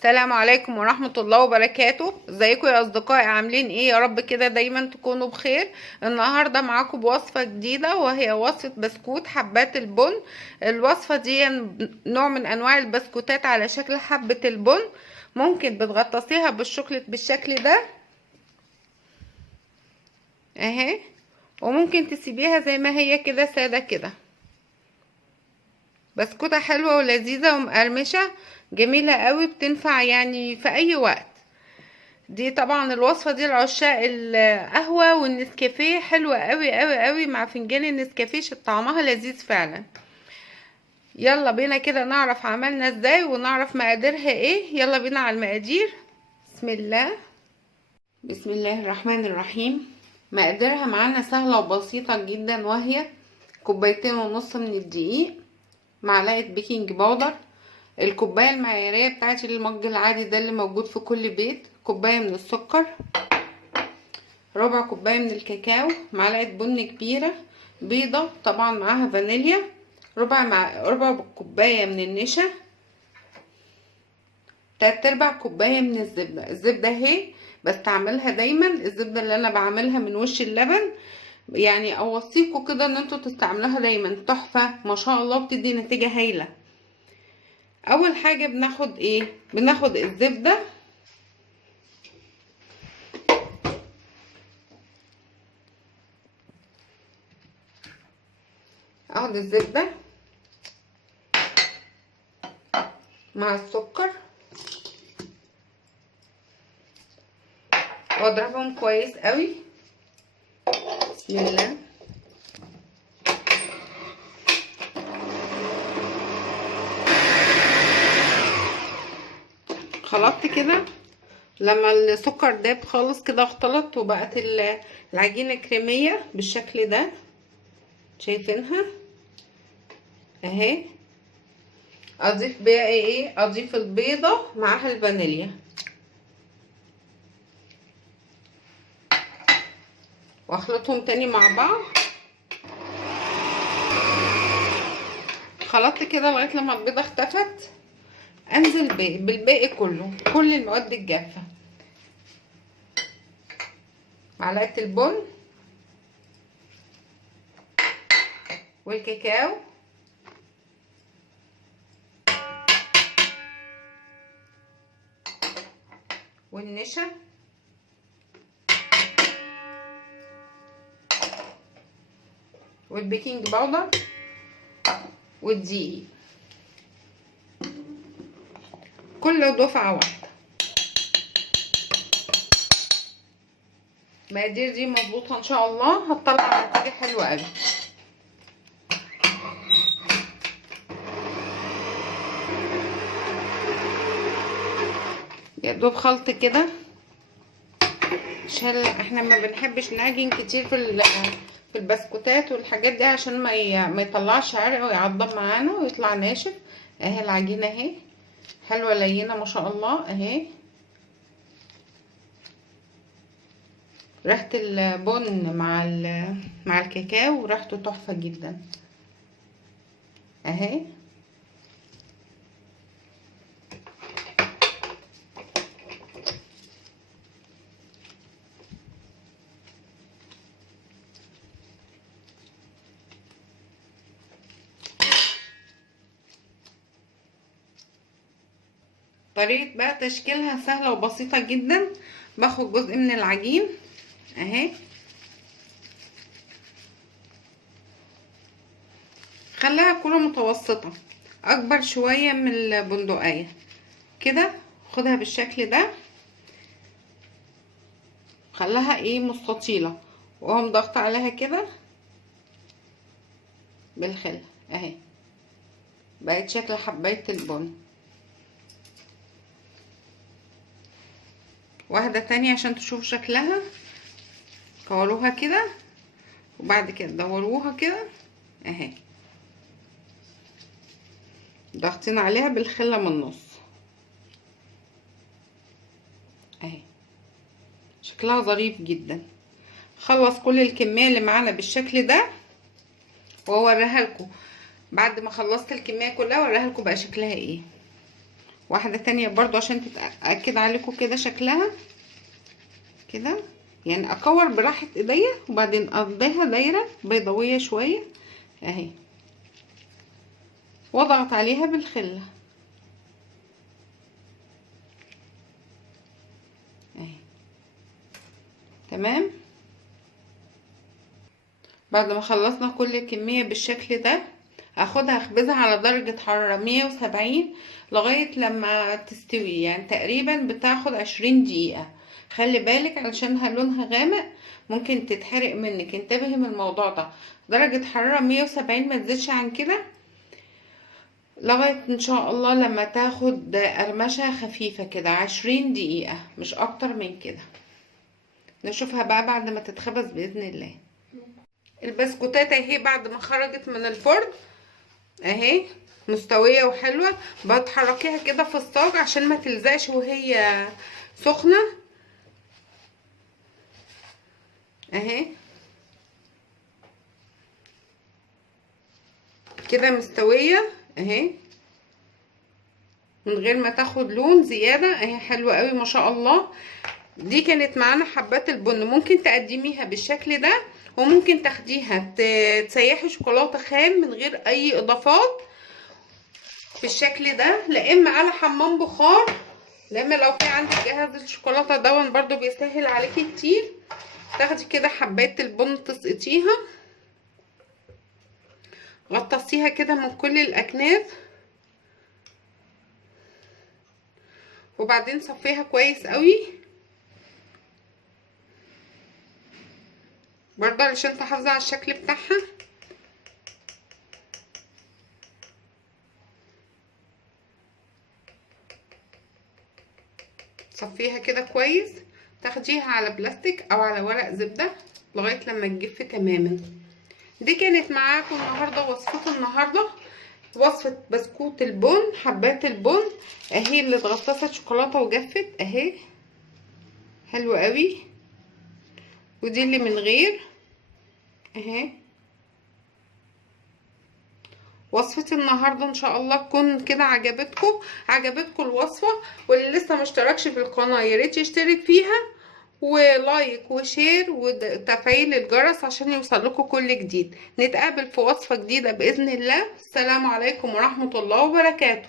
السلام عليكم ورحمة الله وبركاته. ازيكم يا اصدقائي؟ عاملين ايه؟ يا رب كده دايما تكونوا بخير. النهاردة معاكم بوصفة جديدة، وهي وصفة بسكوت حبات البن. الوصفة دي نوع من انواع البسكوتات على شكل حبة البن. ممكن بتغطسيها بالشوكولات بالشكل ده اهي، وممكن تسيبيها زي ما هي كده سادة كده. بسكوتة حلوة ولذيذة ومقرمشة، جميلة قوي، بتنفع يعني في اي وقت. دي طبعا الوصفة دي لعشاق القهوة والنسكافيه، حلوة قوي قوي قوي مع فنجان النسكافيه، طعمها لذيذ فعلا. يلا بينا كده نعرف عملنا ازاي ونعرف مقاديرها ايه. يلا بينا على المقادير. بسم الله. بسم الله الرحمن الرحيم. مقاديرها معانا سهلة وبسيطة جدا، وهي 2.5 كوباية من الدقيق، معلقة بيكنج باودر، الكوباية المعيارية بتاعتي المج العادي ده اللي موجود في كل بيت، كوباية من السكر، ربع كوباية من الكاكاو، معلقة بن كبيرة، بيضة طبعا معاها فانيليا، ربع كوباية من النشا، 3/4 كوباية من الزبدة اهي، بستعملها دايما الزبدة اللي انا بعملها من وش اللبن، يعني اوصيكوا كده ان انتوا تستعملوها دايما، تحفة ما شاء الله، بتدي نتيجة هايلة. اول حاجة بناخد ايه؟ بناخد الزبدة، اخد الزبدة مع السكر واضربهم كويس قوي. بسم الله. خلطت كده، لما السكر داب خالص كده اختلط وبقت العجينة كريمية بالشكل ده، شايفينها اهي. اضيف بقى ايه؟ اضيف البيضة معاها الفانيليا واخلطهم تاني مع بعض. خلطت كده لغاية لما البيضة اختفت، انزل بالباقي كله، كل المواد الجافة، معلقة البن والكاكاو والنشا والبيكنج باودر والدقيق، كله دفعة واحدة. المقادير دي مظبوطة ان شاء الله، هتطلع نتيجة حلوة قوي. يا دوب خلط كده، عشان احنا ما بنحبش نعجن كتير في البسكوتات والحاجات دي، عشان ما يطلعش عرق ويعضم معانا ويطلع ناشف. اهي العجينه اهي حلوه لينه ما شاء الله اهي. ريحه البن مع الكاكاو ريحته تحفه جدا اهي. طريقة بقى تشكيلها سهلة وبسيطة جدا. باخد جزء من العجين اهي، خليها كرة متوسطة، اكبر شوية من البندقية كده، خدها بالشكل ده، خليها ايه مستطيلة، واقوم ضغطة عليها كده بالخل اهي، بقت شكل حباية البن. واحدة تانية عشان تشوفوا شكلها، كوروها كده وبعد كده دوروها كده اهي، ضغطين عليها بالخلة من النص اهي، شكلها ظريف جدا. خلص كل الكمية اللي معانا بالشكل ده واوريها لكم. بعد ما خلصت الكمية كلها اوريها لكم بقى شكلها ايه. واحدة تانية برضو عشان تتأكد عليكم كده شكلها كده، يعني اكور براحة ايديا وبعدين اقضيها دايرة بيضاوية شوية اهي، واضغط عليها بالخلة اهي. تمام. بعد ما خلصنا كل كمية بالشكل ده هاخدها اخبزها على درجة حرارة 170 لغاية لما تستوي، يعني تقريبا بتاخد 20 دقيقة. خلي بالك علشانها لونها غامق ممكن تتحرق منك، انتبهي من الموضوع ده. درجة حرارة 170 ما تزيدش عن كده لغاية ان شاء الله لما تاخد قرمشة خفيفة كده، 20 دقيقة مش اكتر من كده. نشوفها بقى بعد ما تتخبز بإذن الله. البسكوتات اهي بعد ما خرجت من الفرن اهي مستوية وحلوة. بتحركيها كده في الصاج عشان ما تلزقش وهي سخنة اهي كده مستوية اهي من غير ما تاخد لون زيادة اهي، حلوة قوي ما شاء الله. دي كانت معانا حبات البن، ممكن تقدميها بالشكل ده وممكن تاخديها تسيحي شوكولاتة خام من غير اي اضافات بالشكل ده، لا اما على حمام بخار، لا اما لو في عندك جهاز الشوكولاته دون برضو بيسهل عليكي كتير. تاخدي كده حبايه البن تسقطيها، غطسيها كده من كل الاكناف وبعدين صفيها كويس قوي برضه علشان تحافظي على الشكل بتاعها. صفيها كده كويس، تاخديها على بلاستيك او على ورق زبده لغايه لما تجف تماما. دي كانت معاكم النهارده وصفه النهارده، وصفه بسكوت البن حبات البن اهي اللي اتغطست شوكولاته وجفت اهي حلوه قوي، ودي اللي من غير اهي. وصفة النهارده ان شاء الله تكون كده عجبتكم الوصفه. واللي لسه ما اشتركش في القناه يا ريت يشترك فيها، ولايك وشير وتفعيل الجرس عشان يوصل لكم كل جديد. نتقابل في وصفه جديده باذن الله. السلام عليكم ورحمه الله وبركاته.